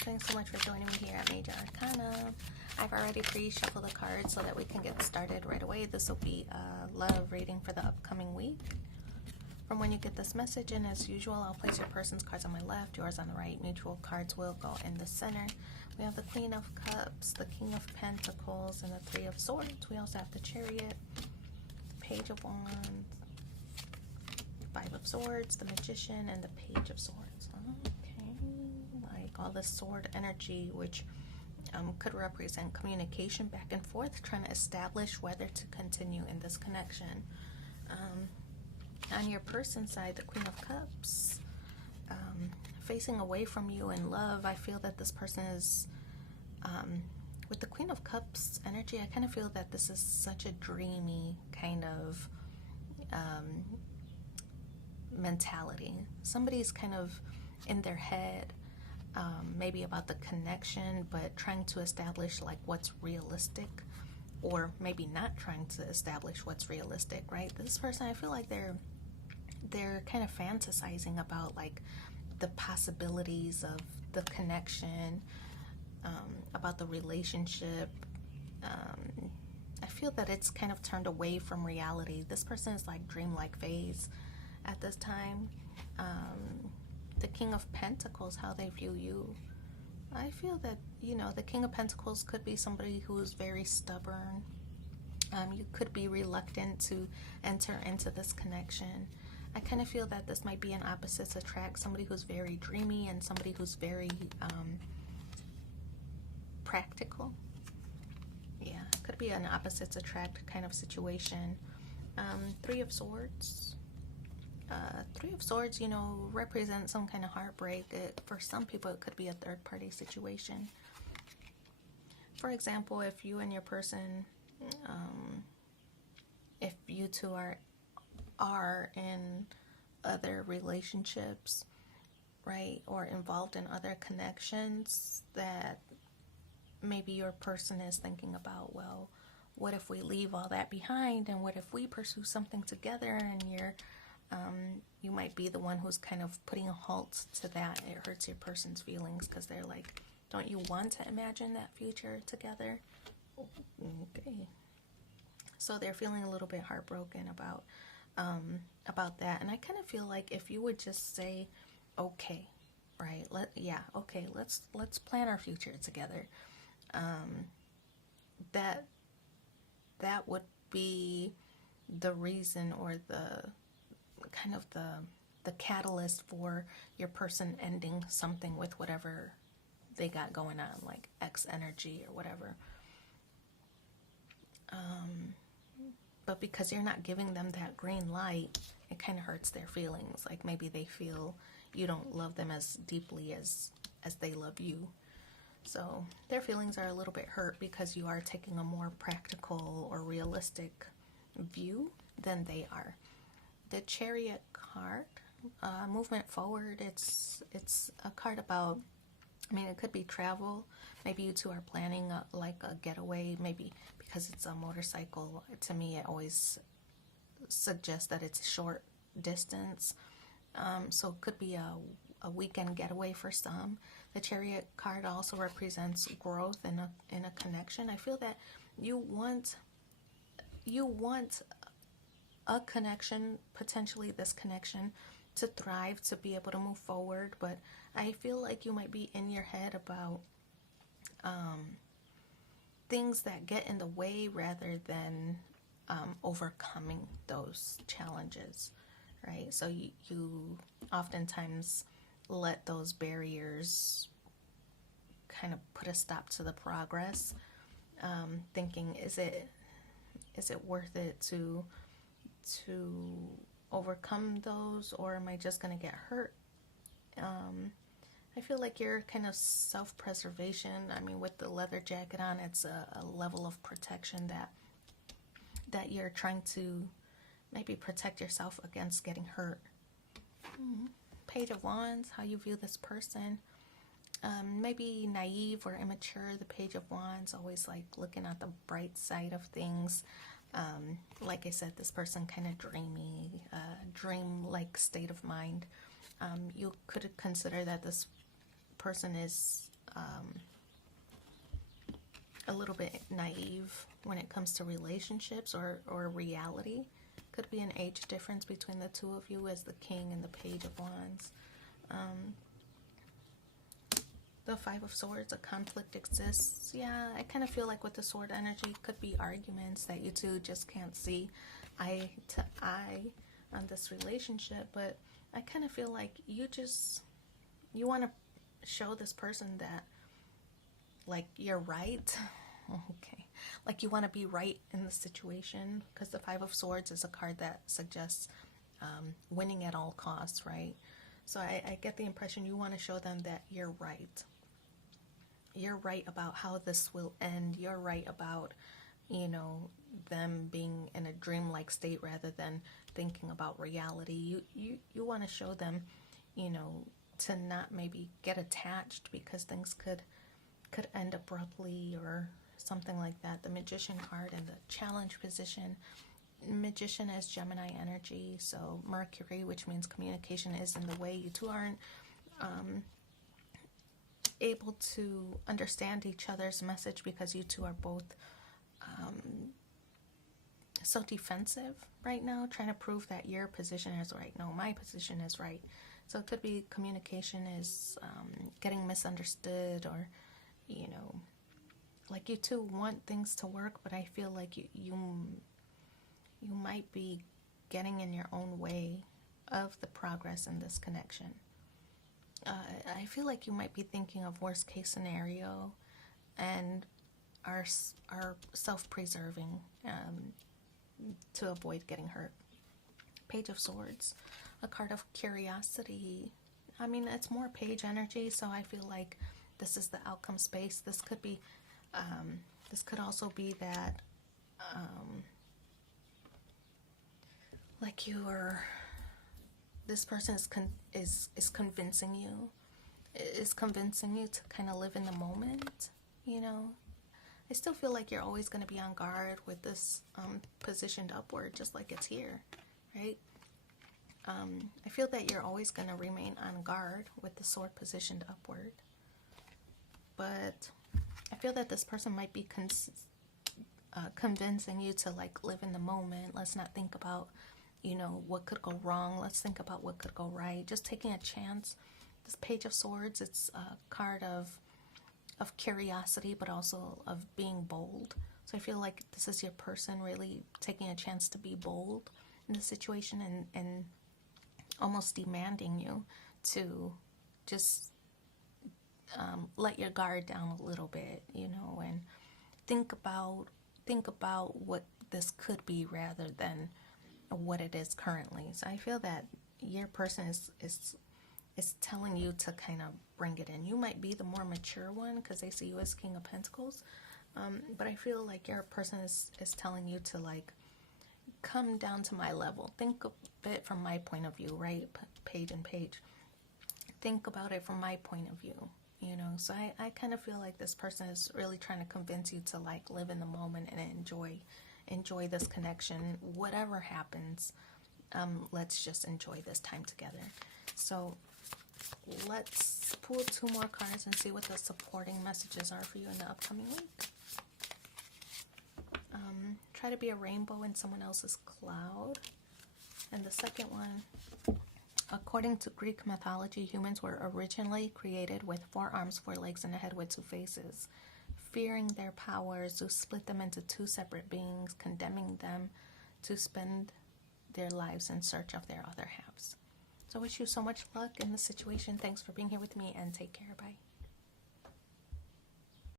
Thanks so much for joining me here at Major Arcana. I've already pre-shuffled the cards so that we can get started right away. This will be a love reading for the upcoming week. From when you get this message, and as usual, I'll place your person's cards on my left, yours on the right. Mutual cards will go in the center. We have the Queen of Cups, the King of Pentacles, and the Three of Swords. We also have the Chariot, the Page of Wands, Five of Swords, the Magician, and the Page of Swords. Like all the sword energy, which could represent communication back and forth, trying to establish whether to continue in this connection. On your person's side, the Queen of Cups, facing away from you in love. I feel that this person is, with the Queen of Cups energy, I kind of feel that this is such a dreamy kind of mentality. Somebody's kind of in their head, maybe about the connection, but trying to establish like what's realistic, or maybe not trying to establish what's realistic, right? This person, I feel like they're kind of fantasizing about like the possibilities of the connection, about the relationship. I feel that it's kind of turned away from reality. This person is like dreamlike phase at this time. The King of Pentacles, how they view you. I feel that, you know, the King of Pentacles could be somebody who is very stubborn. You could be reluctant to enter into this connection. I kind of feel that this might be an opposites attract, somebody who's very dreamy and somebody who's very practical. Yeah, could be an opposites attract kind of situation. Three of Swords. Three of Swords, you know, represent some kind of heartbreak. For some people, it could be a third-party situation. For example, if you and your person, if you two are in other relationships, right, or involved in other connections, that maybe your person is thinking about, well, what if we leave all that behind, and what if we pursue something together, and you might be the one who's kind of putting a halt to that. It hurts your person's feelings because they're like, don't you want to imagine that future together? Okay. So they're feeling a little bit heartbroken about that. And I kind of feel like if you would just say, okay, right? Okay, let's plan our future together. That would be the reason, or the kind of the catalyst for your person ending something with whatever they got going on, like X energy or whatever. But because you're not giving them that green light, it kind of hurts their feelings. Like maybe they feel you don't love them as deeply as they love you. So their feelings are a little bit hurt because you are taking a more practical or realistic view than they are. The Chariot card, movement forward, it's a card about, I mean, it could be travel. Maybe you two are planning like a getaway, maybe because it's a motorcycle. To me, it always suggests that it's a short distance. So it could be a weekend getaway for some. The Chariot card also represents growth in a connection. I feel that you want a connection, potentially this connection, to thrive, to be able to move forward, but I feel like you might be in your head about things that get in the way rather than overcoming those challenges, right? So you oftentimes let those barriers kind of put a stop to the progress, thinking, is it worth it to overcome those, or am I just going to get hurt? I feel like you're kind of self-preservation. I mean, with the leather jacket on, it's a level of protection that you're trying to maybe protect yourself against getting hurt. Page of Wands, how you view this person. Maybe naive or immature. The Page of Wands, always like looking at the bright side of things. Like I said, this person kind of dreamy, dream-like state of mind. You could consider that this person is a little bit naive when it comes to relationships or reality. Could be an age difference between the two of you as the King and the Page of Wands. The Five of Swords, a conflict exists. Yeah, I kind of feel like with the sword energy, could be arguments that you two just can't see eye to eye on this relationship. But I kind of feel like you want to show this person that, like, you're right. Okay. Like, you want to be right in the situation, because the Five of Swords is a card that suggests winning at all costs, right? So I get the impression you want to show them that you're right. You're right about how this will end. You're right about, you know, them being in a dreamlike state rather than thinking about reality. You want to show them, you know, to not maybe get attached because things could end abruptly or something like that. The Magician card and the challenge position. Magician is Gemini energy, so Mercury, which means communication, is in the way. You two aren't able to understand each other's message because you two are both so defensive right now, trying to prove that your position is right. No, my position is right. So it could be communication is getting misunderstood, or, you know, like you two want things to work, but I feel like you might be getting in your own way of the progress in this connection. I feel like you might be thinking of worst case scenario and are self-preserving to avoid getting hurt. Page of Swords, a card of curiosity. I mean, it's more page energy, so I feel like this is the outcome space. This could be, this could also be that, like this person is convincing you, to kind of live in the moment, you know. I still feel like you're always going to be on guard with this positioned upward, just like it's here, right? I feel that you're always going to remain on guard with the sword positioned upward. But I feel that this person might be convincing you to, like, live in the moment. Let's not think about, you know, what could go wrong. Let's think about what could go right. Just taking a chance. This Page of Swords, it's a card of curiosity, but also of being bold. So I feel like this is your person really taking a chance to be bold in the situation and almost demanding you to just let your guard down a little bit, you know, and think about what this could be rather than what it is currently. So I feel that your person is telling you to kind of bring it in. You might be the more mature one because they see you as King of Pentacles, but I feel like your person is telling you to, like, come down to my level. Think of it from my point of view, right? Page and page. Think about it from my point of view, you know. So I kind of feel like this person is really trying to convince you to, like, live in the moment and enjoy this connection. Whatever happens, let's just enjoy this time together. So let's pull 2 more cards and see what the supporting messages are for you in the upcoming week. Try to be a rainbow in someone else's cloud. And the second one, according to Greek mythology, humans were originally created with 4 arms, 4 legs, and a head with 2 faces. Fearing their power, Zeus split them into 2 separate beings, condemning them to spend their lives in search of their other halves. So I wish you so much luck in this situation. Thanks for being here with me, and take care. Bye.